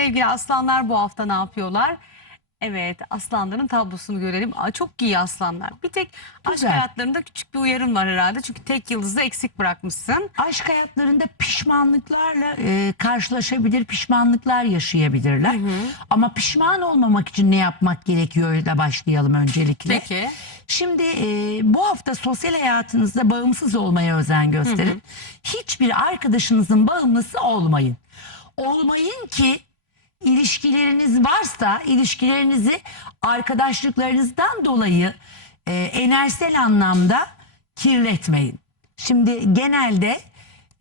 Sevgili aslanlar bu hafta ne yapıyorlar? Evet aslanların tablosunu görelim. Aa, çok iyi aslanlar. Bir tek aşk Güzel. hayatlarında küçük bir uyarım var herhalde. Çünkü tek yıldızı eksik bırakmışsın. Aşk hayatlarında pişmanlıklarla e, karşılaşabilir, pişmanlıklar yaşayabilirler. Ama pişman olmamak için ne yapmak gerekiyor ile başlayalım öncelikle. Peki. Şimdi e, bu hafta sosyal hayatınızda bağımsız olmaya özen gösterin. Hiçbir arkadaşınızın bağımlısı olmayın. Olmayın ki ilişkileriniz varsa ilişkilerinizi arkadaşlıklarınızdan dolayı e, enerjisel anlamda kirletmeyin. Şimdi genelde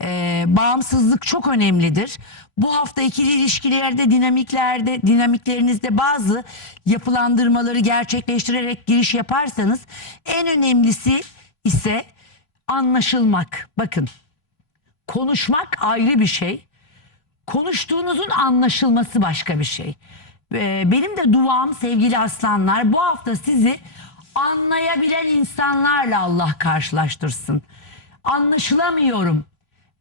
e, bağımsızlık çok önemlidir. Bu hafta ikili ilişkilerde, dinamiklerde, dinamiklerinizde bazı yapılandırmaları gerçekleştirerek giriş yaparsanız en önemlisi ise anlaşılmak. Bakın konuşmak ayrı bir şey. Konuştuğunuzun anlaşılması başka bir şey. Ee, benim de duam sevgili aslanlar bu hafta sizi anlayabilen insanlarla Allah karşılaştırsın. Anlaşılamıyorum.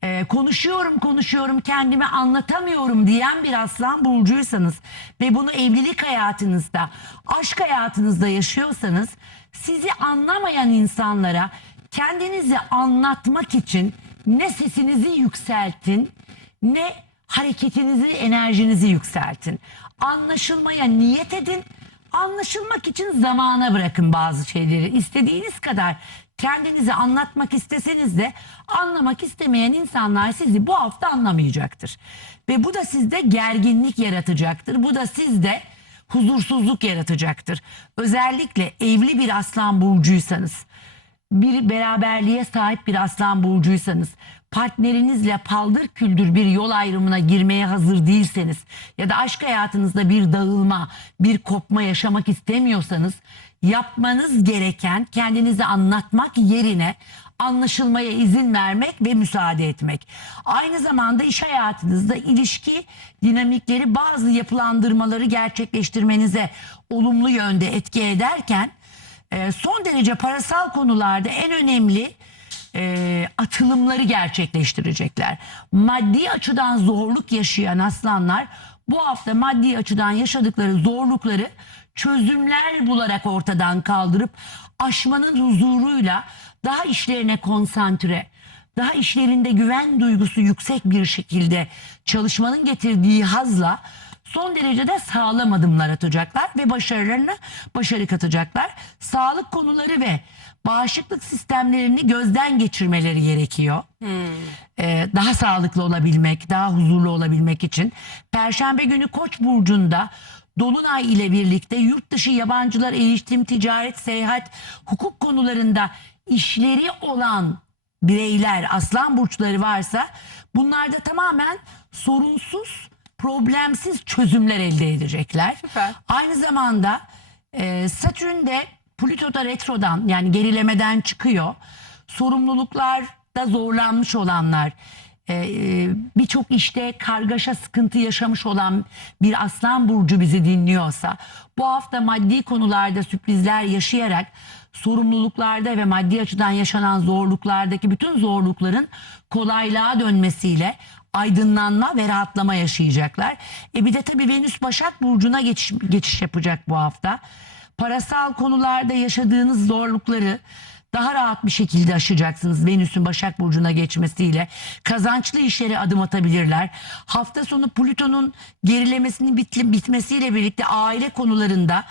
Ee, konuşuyorum konuşuyorum kendimi anlatamıyorum diyen bir aslan burcuysanız ve bunu evlilik hayatınızda aşk hayatınızda yaşıyorsanız sizi anlamayan insanlara kendinizi anlatmak için ne sesinizi yükseltin ne hareketinizi enerjinizi yükseltin anlaşılmaya niyet edin anlaşılmak için zamana bırakın bazı şeyleri istediğiniz kadar kendinizi anlatmak isteseniz de anlamak istemeyen insanlar sizi bu hafta anlamayacaktır. Ve bu da sizde gerginlik yaratacaktır. Bu da sizde huzursuzluk yaratacaktır. Özellikle evli bir aslan burcuysanız, bir beraberliğe sahip bir aslan burcuysanız, partnerinizle paldır küldür bir yol ayrımına girmeye hazır değilseniz ya da aşk hayatınızda bir dağılma, bir kopma yaşamak istemiyorsanız yapmanız gereken kendinizi anlatmak yerine anlaşılmaya izin vermek ve müsaade etmek. Aynı zamanda iş hayatınızda ilişki dinamikleri bazı yapılandırmaları gerçekleştirmenize olumlu yönde etki ederken e, son derece parasal konularda en önemli e, atılımları gerçekleştirecekler. Maddi açıdan zorluk yaşayan aslanlar bu hafta maddi açıdan yaşadıkları zorlukları çözümler bularak ortadan kaldırıp aşmanın huzuruyla daha işlerine konsantre, daha işlerinde güven duygusu yüksek bir şekilde çalışmanın getirdiği hazla son derecede sağlam adımlar atacaklar ve başarılarına başarı katacaklar. Sağlık konuları ve bağışıklık sistemlerini gözden geçirmeleri gerekiyor. Ee, daha sağlıklı olabilmek, daha huzurlu olabilmek için. Perşembe günü Koç burcunda Dolunay ile birlikte yurt dışı yabancılar, eğitim, ticaret, seyahat, hukuk konularında işleri olan bireyler, aslan burçları varsa bunlarda tamamen sorunsuz, problemsiz çözümler elde edecekler. Süper. Aynı zamanda e, Satürn de Plüto'da retrodan yani gerilemeden çıkıyor. Sorumluluklarda zorlanmış olanlar, e, e, birçok işte kargaşa sıkıntı yaşamış olan bir aslan burcu bizi dinliyorsa bu hafta maddi konularda sürprizler yaşayarak sorumluluklarda ve maddi açıdan yaşanan zorluklardaki bütün zorlukların kolaylığa dönmesiyle aydınlanma ve rahatlama yaşayacaklar. E bir de tabii Venüs Başak Burcu'na geçiş, geçiş yapacak bu hafta. Parasal konularda yaşadığınız zorlukları daha rahat bir şekilde aşacaksınız Venüs'ün Başak Burcu'na geçmesiyle. Kazançlı işlere adım atabilirler. Hafta sonu Plüton'un gerilemesinin bitli- bitmesiyle birlikte aile konularında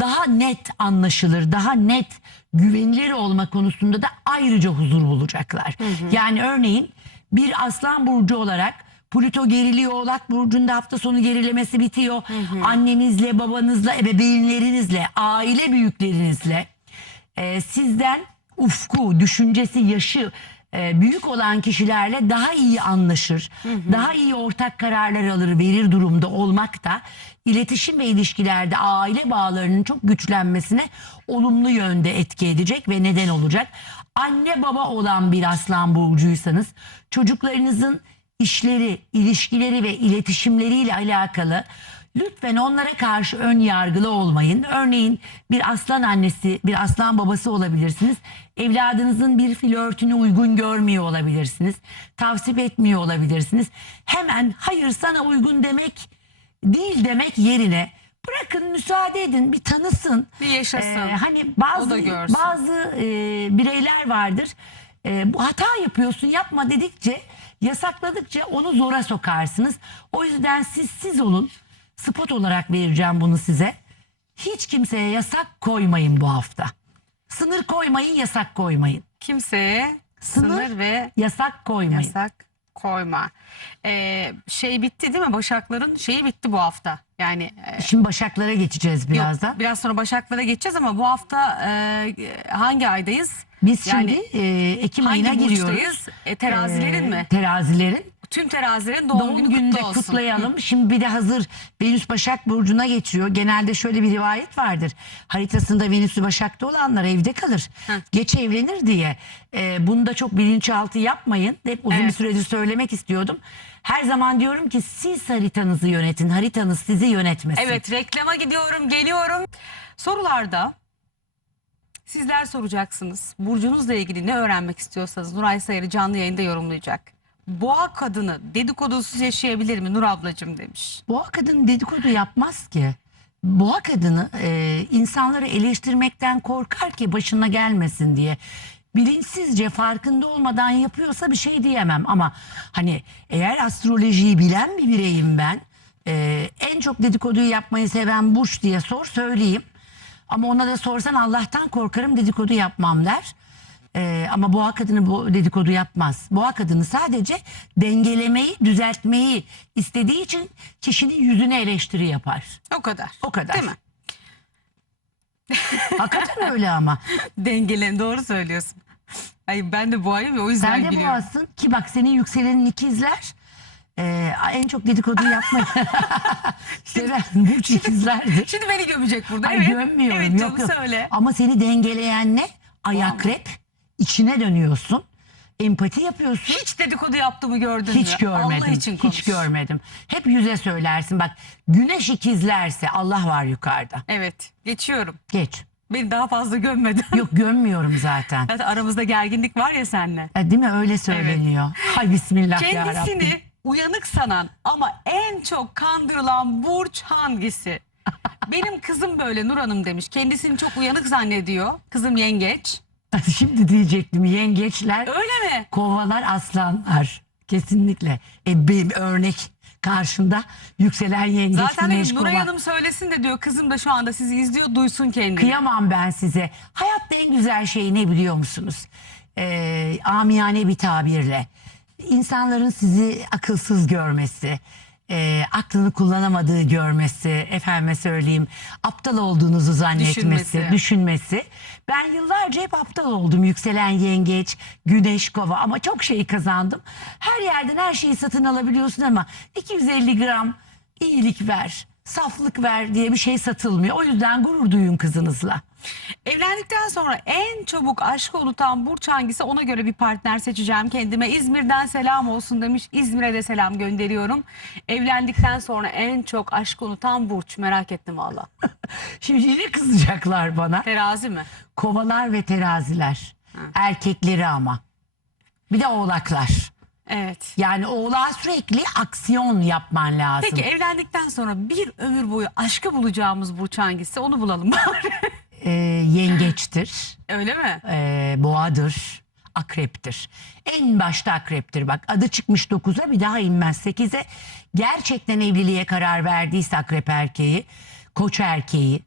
daha net anlaşılır, daha net güvenilir olma konusunda da ayrıca huzur bulacaklar. Yani örneğin bir aslan burcu olarak Plüto geriliyor Oğlak Burcu'nda hafta sonu gerilemesi bitiyor. Annenizle, babanızla, ebeveynlerinizle, aile büyüklerinizle e, sizden ufku, düşüncesi, yaşı e, büyük olan kişilerle daha iyi anlaşır, daha iyi ortak kararlar alır, verir durumda olmak da iletişim ve ilişkilerde aile bağlarının çok güçlenmesine olumlu yönde etki edecek ve neden olacak. Anne baba olan bir aslan burcuysanız çocuklarınızın işleri, ilişkileri ve iletişimleriyle alakalı lütfen onlara karşı ön yargılı olmayın. Örneğin bir aslan annesi, bir aslan babası olabilirsiniz. Evladınızın bir flörtünü uygun görmüyor olabilirsiniz. Tavsip etmiyor olabilirsiniz. Hemen hayır sana uygun demek değil demek yerine bırakın müsaade edin bir tanısın. Bir yaşasın. Ee, hani bazı bazı e, bireyler vardır. E, bu hata yapıyorsun yapma dedikçe yasakladıkça onu zora sokarsınız. O yüzden siz siz olun. Spot olarak vereceğim bunu size. Hiç kimseye yasak koymayın bu hafta. Sınır koymayın, yasak koymayın. Kimseye Sınır, sınır, ve Yasak koymayın. yasak koyma. Ee, şey bitti değil mi? Başakların şeyi bitti bu hafta. Yani e, Şimdi Başaklara geçeceğiz yok, birazdan. biraz sonra Başaklara geçeceğiz ama bu hafta e, hangi aydayız? Biz Yani şimdi e, Ekim Hangi ayına giriyoruz. burçtayız? E, terazilerin Ee, mi? Terazilerin. Tüm terazilerin doğum, Doğum günü kutlu de olsun. kutlayalım. Şimdi bir de hazır Venüs Başak Burcu'na geçiyor. Genelde şöyle bir rivayet vardır. Haritasında Venüs'ü Başak'ta olanlar evde kalır. Heh. Geç evlenir diye. Ee, bunu da çok bilinçaltı yapmayın. Hep uzun bir Evet. süredir söylemek istiyordum. Her zaman diyorum ki siz haritanızı yönetin. Haritanız sizi yönetmesin. Evet reklama gidiyorum geliyorum. Sorularda sizler soracaksınız. Burcunuzla ilgili ne öğrenmek istiyorsanız Nuray Sayarı canlı yayında yorumlayacak. Boğa kadını dedikodusuz yaşayabilir mi Nur ablacığım demiş. Boğa kadını dedikodu yapmaz ki. Boğa kadını e, insanları eleştirmekten korkar ki başına gelmesin diye. Bilinçsizce farkında olmadan yapıyorsa bir şey diyemem ama hani eğer astrolojiyi bilen bir bireyim ben e, en çok dedikoduyu yapmayı seven burç diye sor söyleyeyim. Ama ona da sorsan Allah'tan korkarım dedikodu yapmam der. Ee, ama boğa kadını bu dedikodu yapmaz. Boğa kadını sadece dengelemeyi, düzeltmeyi istediği için kişinin yüzüne eleştiri yapar. O kadar. O kadar. Değil mi? Hakikaten öyle ama. Dengelen doğru söylüyorsun. Ay ben de boğayım ya o yüzden Sen de biliyorum. boğasın ki bak senin yükselenin ikizler. Ee, en çok dedikodu yapmayı seven burç ikizlerdir. Şimdi beni gömecek burada. Ay evet. gömmüyorum. Evet yok, canım yok. söyle. Ama seni dengeleyen ne? Ayakrep. İçine dönüyorsun. Empati yapıyorsun. Hiç dedikodu yaptığımı gördün mü? Hiç görmedim. Allah için konuş. Hiç görmedim. Hep yüze söylersin. Bak güneş ikizlerse Allah var yukarıda. Evet geçiyorum. Geç. Beni daha fazla gömmeden. Yok gömmüyorum zaten. Zaten aramızda gerginlik var ya seninle. E, Değil mi? Öyle söyleniyor. Hay bismillah. Kendisini uyanık sanan ama en çok kandırılan burç hangisi? Benim kızım böyle Nur Hanım demiş. Kendisini çok uyanık zannediyor. Kızım yengeç. Şimdi diyecektim yengeçler, Öyle mi? kovalar, aslanlar. Kesinlikle. E, bir örnek karşında yükselen yengeç, Zaten güneş, dedim, kova. Nuray Hanım söylesin de diyor. Kızım da şu anda sizi izliyor duysun kendini. Kıyamam ben size. Hayatta en güzel şey ne biliyor musunuz? Ee, amiyane bir tabirle. İnsanların sizi akılsız görmesi, e, aklını kullanamadığı görmesi, efendime söyleyeyim, aptal olduğunuzu zannetmesi, Düşünmesi. düşünmesi. Ben yıllarca hep aptal oldum. Yükselen yengeç, güneş kova ama çok şey kazandım. Her yerden her şeyi satın alabiliyorsun ama 250 gram iyilik ver, saflık ver diye bir şey satılmıyor. O yüzden gurur duyun kızınızla. Evlendikten sonra en çabuk aşkı unutan burç hangisi ona göre bir partner seçeceğim kendime. İzmir'den selam olsun demiş. İzmir'e de selam gönderiyorum. Evlendikten sonra en çok aşkı unutan burç merak ettim valla. Şimdi yine kızacaklar bana. Terazi mi? Kovalar ve teraziler. Erkekleri ama. Bir de oğlaklar. Evet. Yani oğlağa sürekli aksiyon yapman lazım. Peki evlendikten sonra bir ömür boyu aşkı bulacağımız burç hangisi onu bulalım bari. Ee, yengeçtir, Öyle mi? ee, boğadır, akreptir. En başta akreptir bak adı çıkmış 9'a bir daha inmez 8'e. Gerçekten evliliğe karar verdiyse akrep erkeği, koç erkeği,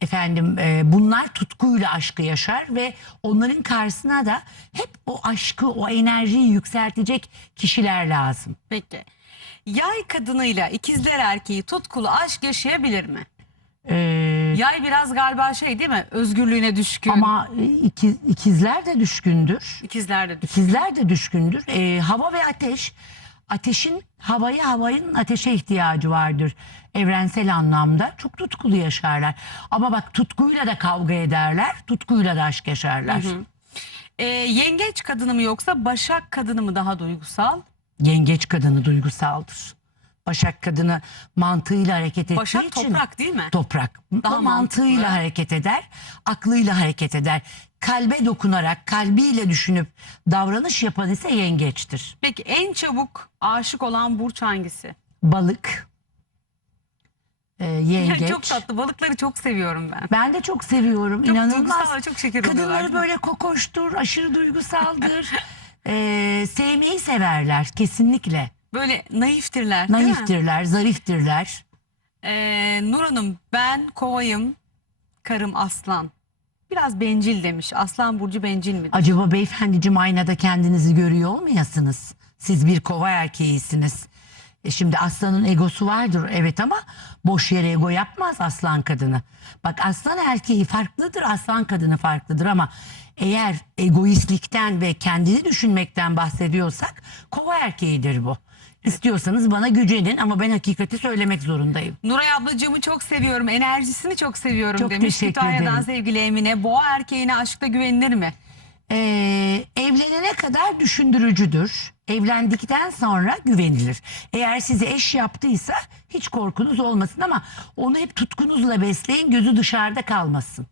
efendim e, bunlar tutkuyla aşkı yaşar ve onların karşısına da hep o aşkı, o enerjiyi yükseltecek kişiler lazım. Peki. Yay kadınıyla ikizler erkeği tutkulu aşk yaşayabilir mi? Ee, Yay biraz galiba şey değil mi? Özgürlüğüne düşkün. ama iki- ikizler de düşkündür. ikizler de düşkün. İkizler de düşkündür. Ee, hava ve ateş. Ateşin havaya, havanın ateşe ihtiyacı vardır. Evrensel anlamda çok tutkulu yaşarlar. Ama bak tutkuyla da kavga ederler, tutkuyla da aşk yaşarlar. Ee, yengeç kadını mı yoksa başak kadını mı daha duygusal? Yengeç kadını duygusaldır. Başak kadını mantığıyla hareket ettiği Başak için toprak değil mi? toprak. Daha o mantığıyla mantıklı. hareket eder, aklıyla hareket eder. Kalbe dokunarak, kalbiyle düşünüp davranış yapan ise yengeçtir. Peki en çabuk aşık olan burç hangisi? Balık, yengeç. çok tatlı. Balıkları çok seviyorum ben. Ben de çok seviyorum. Çok inanılmaz. duygusal ve çok şeker Kadınları böyle kokoştur, aşırı duygusaldır. Ee, sevmeyi severler kesinlikle. Böyle naiftirler değil mi? Naiftirler, zariftirler. Ee, Nur Hanım ben kovayım, karım aslan. Biraz bencil demiş. Aslan burcu bencil mi? Acaba beyefendiciğim aynada kendinizi görüyor olmayasınız? Siz bir kova erkeğisiniz. E şimdi aslanın egosu vardır evet ama boş yere ego yapmaz aslan kadını. Bak aslan erkeği farklıdır, aslan kadını farklıdır ama eğer egoistlikten ve kendini düşünmekten bahsediyorsak kova erkeğidir bu. İstiyorsanız bana gücenin ama ben hakikati söylemek zorundayım. Nuray ablacığımı çok seviyorum. Enerjisini çok seviyorum Çok demiş. teşekkür Kütahya'dan ederim. sevgili Emine. Boğa erkeğine aşkta güvenilir mi? Ee, evlenene kadar düşündürücüdür. Evlendikten sonra güvenilir. Eğer sizi eş yaptıysa hiç korkunuz olmasın ama onu hep tutkunuzla besleyin gözü dışarıda kalmasın.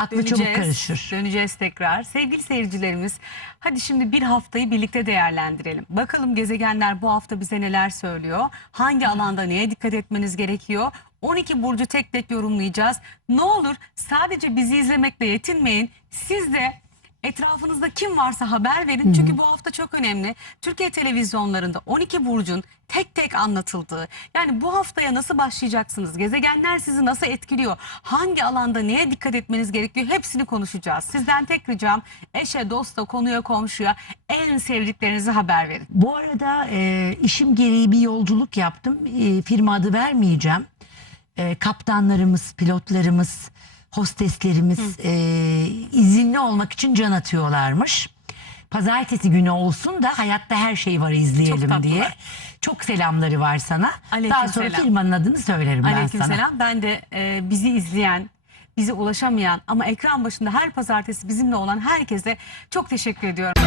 Aklı çabuk karışır. Döneceğiz tekrar. Sevgili seyircilerimiz hadi şimdi bir haftayı birlikte değerlendirelim. Bakalım gezegenler bu hafta bize neler söylüyor? Hangi alanda neye dikkat etmeniz gerekiyor? 12 burcu tek tek yorumlayacağız. Ne olur sadece bizi izlemekle yetinmeyin. Siz de etrafınızda kim varsa haber verin. Çünkü bu hafta çok önemli. Türkiye televizyonlarında 12 burcun tek tek anlatıldığı. Yani bu haftaya nasıl başlayacaksınız? Gezegenler sizi nasıl etkiliyor? Hangi alanda neye dikkat etmeniz gerekiyor? Hepsini konuşacağız. Sizden tek ricam eşe, dosta, konuya, komşuya en sevdiklerinizi haber verin. Bu arada e, işim gereği bir yolculuk yaptım. E, firma adı vermeyeceğim. E, kaptanlarımız, pilotlarımız, hosteslerimiz e, izinli olmak için can atıyorlarmış. Pazartesi günü olsun da hayatta her şey var Çok izleyelim tatlılar. diye. Çok selamları var sana. Aleyküm Daha sonra selam. firmanın adını söylerim ben sana. Aleykümselam. Ben de e, bizi izleyen, bizi ulaşamayan ama ekran başında her pazartesi bizimle olan herkese çok teşekkür ediyorum.